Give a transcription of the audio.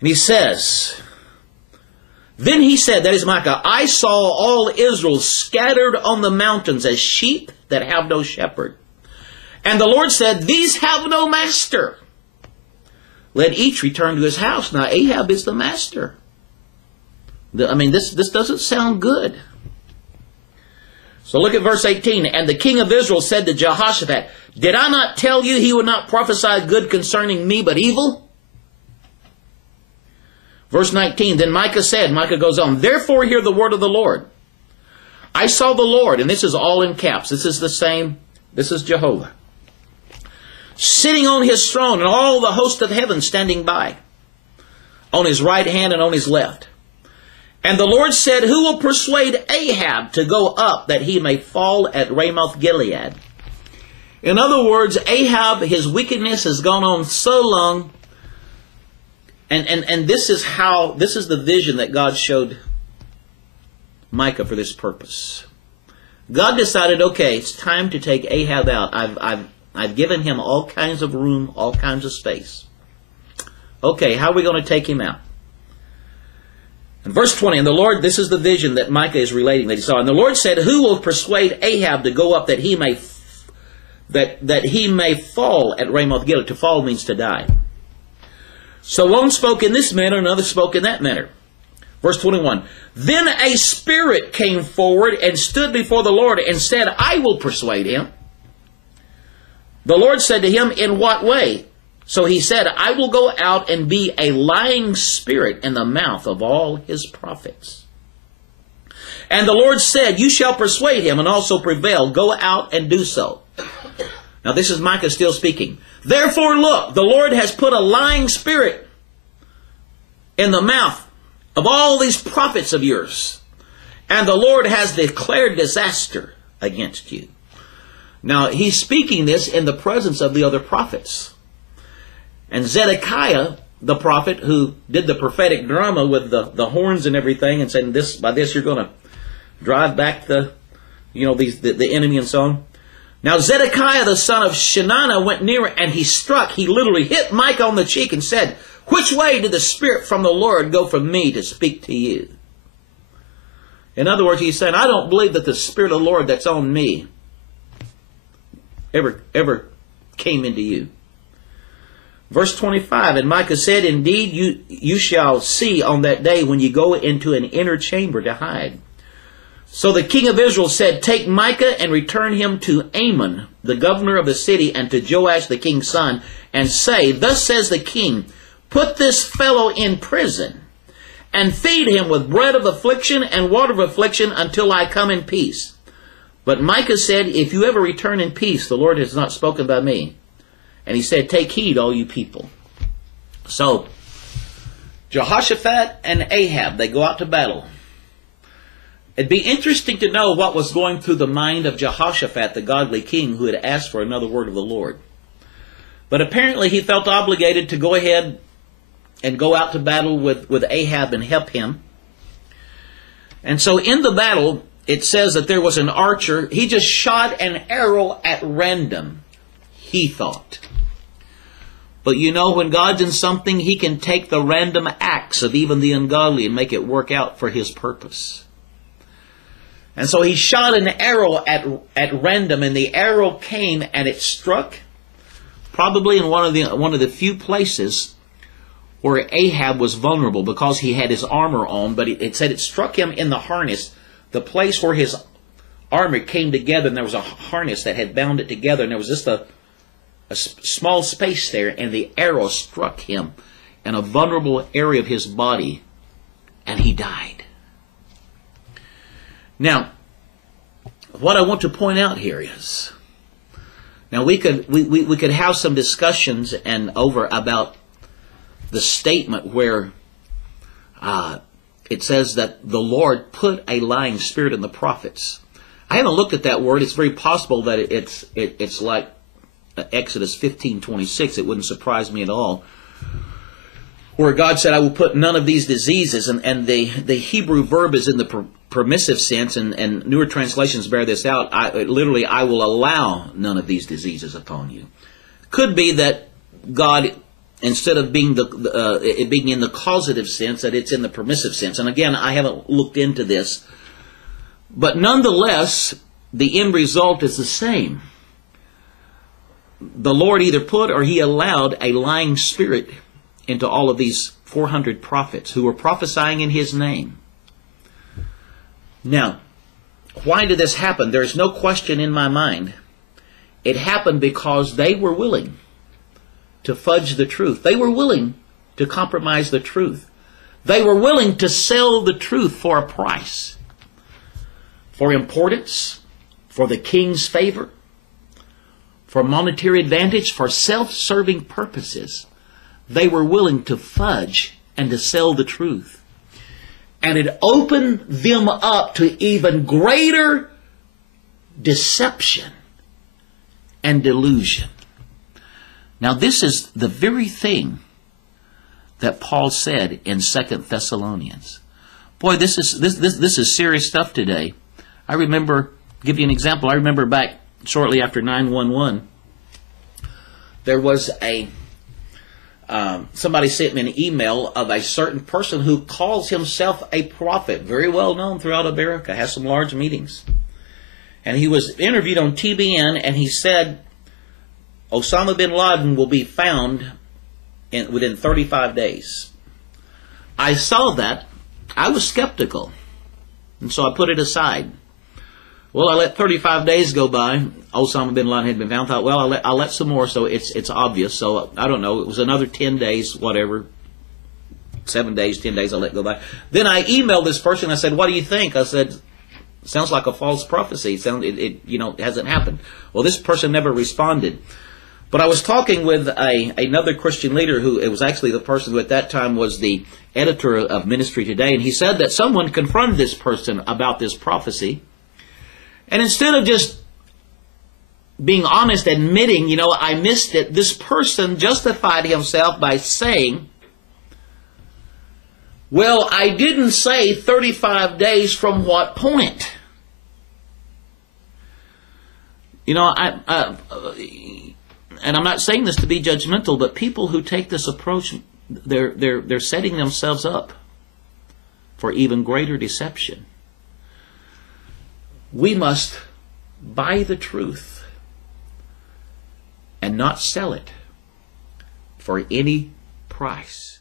And he says, then he said, that is Micah, I saw all Israel scattered on the mountains as sheep that have no shepherd. And the Lord said, these have no master. Let each return to his house. Now Ahab is the master. I mean, this doesn't sound good. So look at verse 18. And the king of Israel said to Jehoshaphat, did I not tell you he would not prophesy good concerning me, but evil? Verse 19, then Micah said, Micah goes on, therefore hear the word of the Lord. I saw the Lord, and this is all in caps. This is the same. This is Jehovah. Sitting on his throne, and all the host of heaven standing by, on his right hand and on his left. And the Lord said, who will persuade Ahab to go up that he may fall at Ramoth Gilead? In other words, Ahab, his wickedness has gone on so long. And this is the vision that God showed Micah for this purpose. God decided, okay, it's time to take Ahab out. I've given him all kinds of room, all kinds of space. Okay, how are we going to take him out? In verse 20, and the Lord, this is the vision that Micah is relating that he saw. And the Lord said, who will persuade Ahab to go up that he may fall at Ramoth Gilead? To fall means to die. So one spoke in this manner, another spoke in that manner. Verse 21, then a spirit came forward and stood before the Lord and said, I will persuade him. The Lord said to him, in what way? So he said, I will go out and be a lying spirit in the mouth of all his prophets. And the Lord said, you shall persuade him and also prevail. Go out and do so. Now this is Micah still speaking. Therefore, look, the Lord has put a lying spirit in the mouth of all these prophets of yours, and the Lord has declared disaster against you. Now, he's speaking this in the presence of the other prophets. And Zedekiah, the prophet who did the prophetic drama with the horns and everything, and saying, by this you're going to drive back the enemy and so on. Now Zedekiah the son of Shenaniah went near and he literally hit Micah on the cheek and said, which way did the Spirit from the Lord go from me to speak to you? In other words, he's saying, I don't believe that the Spirit of the Lord that's on me ever came into you. Verse 25, and Micah said, indeed you shall see on that day when you go into an inner chamber to hide. So the king of Israel said, take Micah and return him to Amon, the governor of the city, and to Joash the king's son, and say, thus says the king, put this fellow in prison, and feed him with bread of affliction and water of affliction until I come in peace. But Micah said, if you ever return in peace, the Lord has not spoken by me. And he said, take heed, all you people. So, Jehoshaphat and Ahab, they go out to battle. It'd be interesting to know what was going through the mind of Jehoshaphat, the godly king, who had asked for another word of the Lord. But apparently he felt obligated to go ahead and go out to battle with Ahab and help him. And so in the battle, it says that there was an archer. He just shot an arrow at random, he thought. But you know, when God's in something, he can take the random acts of even the ungodly and make it work out for his purpose. And so he shot an arrow at random, and the arrow came and it struck probably in one of the few places where Ahab was vulnerable because he had his armor on, but it said it struck him in the harness, the place where his armor came together, and there was a harness that had bound it together, and there was just a small space there, and the arrow struck him in a vulnerable area of his body, and he died. Now, what I want to point out here is, now we could have some discussions about the statement where it says that the Lord put a lying spirit in the prophets. I haven't looked at that word. It's very possible that it's like Exodus 15:26. It wouldn't surprise me at all, where God said, I will put none of these diseases, and the Hebrew verb is in the permissive sense, and newer translations bear this out. I will allow none of these diseases upon you. Could be that God instead of being it being in the causative sense, that it's in the permissive sense. And again, I haven't looked into this, but nonetheless, the end result is the same. The Lord either put or He allowed a lying spirit into all of these 400 prophets who were prophesying in His name. Now, why did this happen? There's no question in my mind. It happened because they were willing to fudge the truth. They were willing to compromise the truth. They were willing to sell the truth for a price. For importance, for the king's favor, for monetary advantage, for self-serving purposes. They were willing to fudge and to sell the truth. And it opened them up to even greater deception and delusion. Now this is the very thing that Paul said in 2 Thessalonians. Boy, this is serious stuff today. I remember, give you an example, I remember back shortly after 9/11, there was somebody sent me an email of a certain person who calls himself a prophet, very well known throughout America, has some large meetings. And he was interviewed on TBN, and he said Osama bin Laden will be found within 35 days. I saw that. I was skeptical, and so I put it aside. Well, I let 35 days go by. Osama bin Laden had been found. I thought, well, I'll let some more, so it's obvious. So I don't know. It was another 10 days, whatever. 7 days, 10 days I let go by. Then I emailed this person. I said, what do you think? I said, sounds like a false prophecy. It hasn't happened. Well, this person never responded. But I was talking with another Christian leader who, it was actually the person who at that time was the editor of Ministry Today, and he said that someone confronted this person about this prophecy. And instead of just being honest, admitting, I missed it, this person justified himself by saying, well, I didn't say 35 days from what point? And I'm not saying this to be judgmental, but people who take this approach, they're setting themselves up for even greater deception. We must buy the truth and not sell it for any price.